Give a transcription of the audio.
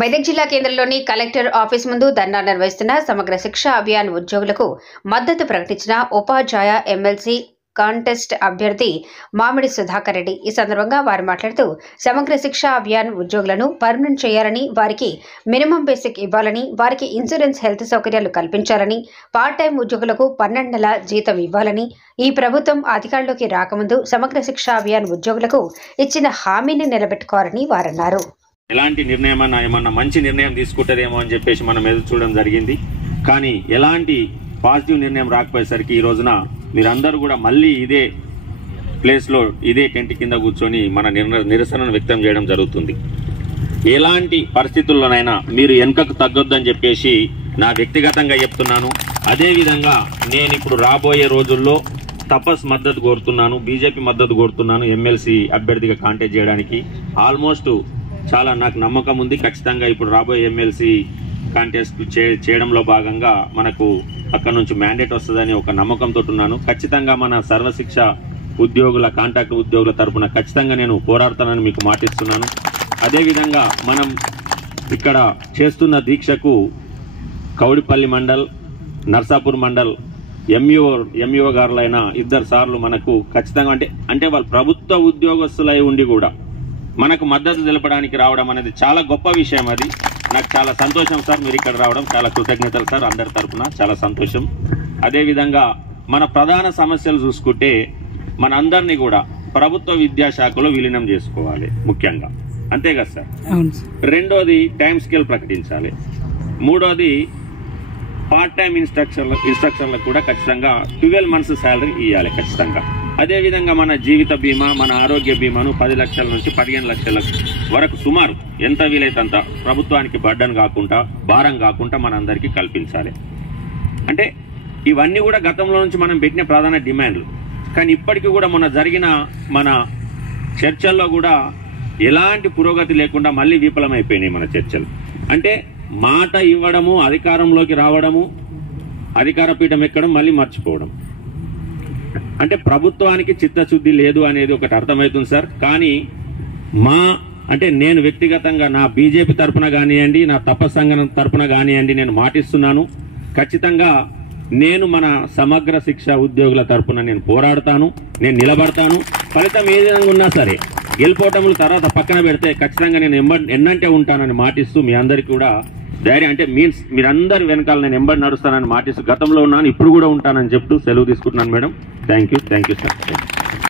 మెదక్ జిల్లా కేంద్రంలోని collector office ముందు ధర్నా నిర్వహిస్తున్న సమగ్ర శిక్ష అభియాన్ ఉద్యోగులకు మద్దతు ప్రకటించిన ఉపాధ్యాయ ఎమ్మెల్సీ కాంటెస్ట్ అభ్యర్థి మామిడి సుధాకర్ రెడ్డి. ఈ సందర్భంగా వారు మాట్లాడుతూ సమగ్ర శిక్ష అభియాన్ ఉద్యోగులను పర్మనెంట్ చేయాలని, వారికి మినిమం బేసిక్ ఇవ్వాలని, వారికి ఇన్సూరెన్స్ హెల్త్ సౌకర్యాలు కల్పించాలని, పార్ట్ టైం ఉద్యోగులకు 12 నెలల జీతం ఇవ్వాలని, ఈ ప్రభుత్వం అధికారంలోకి రాకముందు సమగ్ర శిక్ష అభియాన్ ఉద్యోగులకు ఇచ్చిన హామీని నిలబెట్టుకోవాలని వారన్నారు. ఎలాంటి నిర్ణయం ఏమన్నా మంచి నిర్ణయం తీసుకుంటారేమో అని చెప్పేసి మనం ఎదురు చూడడం జరిగింది. కానీ ఎలాంటి పాజిటివ్ నిర్ణయం రాకపోయేసరికి ఈ రోజున మీరందరూ కూడా మళ్ళీ ఇదే ప్లేస్లో ఇదే టెంట్ కింద కూర్చొని మన నిరసనను వ్యక్తం చేయడం జరుగుతుంది. ఎలాంటి పరిస్థితుల్లోనైనా మీరు వెనుకకు తగ్గొద్దని చెప్పేసి నా వ్యక్తిగతంగా చెప్తున్నాను. అదేవిధంగా నేను ఇప్పుడు రాబోయే రోజుల్లో తపస్ మద్దతు కోరుతున్నాను, బీజేపీ మద్దతు కోరుతున్నాను ఎమ్మెల్సీ అభ్యర్థిగా కాంటెస్ట్ చేయడానికి. ఆల్మోస్ట్ చాలా నాకు నమ్మకం ఉంది. ఖచ్చితంగా ఇప్పుడు రాబోయే ఎమ్మెల్సీ కాంటెస్ట్ చేయడంలో భాగంగా మనకు అక్కడ నుంచి మ్యాండేట్ వస్తుందని ఒక నమ్మకంతో ఉన్నాను. ఖచ్చితంగా మన సర్వశిక్ష ఉద్యోగుల కాంట్రాక్ట్ ఉద్యోగుల తరఫున ఖచ్చితంగా నేను పోరాడతానని మీకు మాటిస్తున్నాను. అదేవిధంగా మనం ఇక్కడ చేస్తున్న దీక్షకు కౌడిపల్లి మండల్, నర్సాపూర్ మండల్ ఎంఈఓ గారులైన 2 సార్లు మనకు ఖచ్చితంగా అంటే వాళ్ళు ప్రభుత్వ ఉద్యోగస్తులై ఉండి కూడా మనకు మద్దతు తెలపడానికి రావడం అనేది చాలా గొప్ప విషయం. అది నాకు చాలా సంతోషం సార్. మీరు ఇక్కడ రావడం చాలా కృతజ్ఞతలు సార్. అందరి తరఫున చాలా సంతోషం. అదేవిధంగా మన ప్రధాన సమస్యలు చూసుకుంటే మన అందరినీ కూడా ప్రభుత్వ విద్యాశాఖలో విలీనం చేసుకోవాలి ముఖ్యంగా, అంతే కదా సార్. రెండోది టైం స్కేల్ ప్రకటించాలి. మూడోది పార్ట్ టైం ఇన్స్ట్రక్షన్లకు కూడా ఖచ్చితంగా 12 months శాలరీ ఇవ్వాలి ఖచ్చితంగా. అదేవిధంగా మన జీవిత బీమా, మన ఆరోగ్య బీమాను 10 లక్షల నుంచి 15 లక్షల వరకు సుమారు ఎంత వీలైతే అంత ప్రభుత్వానికి బర్డన్ కాకుండా, భారం కాకుండా మన అందరికీ కల్పించాలి. అంటే ఇవన్నీ కూడా గతంలో నుంచి మనం పెట్టిన ప్రధాన డిమాండ్లు. కానీ ఇప్పటికీ కూడా మొన్న జరిగిన మన చర్చల్లో కూడా ఎలాంటి పురోగతి లేకుండా మళ్ళీ విఫలమైపోయినాయి మన చర్చలు. అంటే మాట ఇవ్వడము, అధికారంలోకి రావడము, అధికార పీఠం ఎక్కడం, మళ్ళీ మర్చిపోవడం. అంటే ప్రభుత్వానికి చిత్తశుద్ధి లేదు అనేది ఒకటి అర్థమవుతుంది సార్. కానీ నేను వ్యక్తిగతంగా నా బీజేపీ తరఫున కానివ్వండి, నా తపస్సంఘం తరఫున కానివ్వండి, నేను మాటిస్తున్నాను. ఖచ్చితంగా నేను మన సమగ్ర శిక్ష ఉద్యోగుల తరఫున నేను పోరాడతాను, నేను నిలబడతాను. ఫలితం ఏ విధంగా ఉన్నా సరే గెలుపోవటముల తర్వాత పక్కన పెడితే ఖచ్చితంగా నేను ఎన్నంటే ఉంటానని మాటిస్తూ మీ అందరికీ కూడా ధైర్యం, అంటే మీరందరూ వెనకాల నేను ఎంబడి నడుస్తానని మాటిస్తూ గతంలో ఉన్నాను, ఇప్పుడు కూడా ఉంటానని చెప్తూ సెలవు తీసుకుంటున్నాను మేడం. Thank you sir.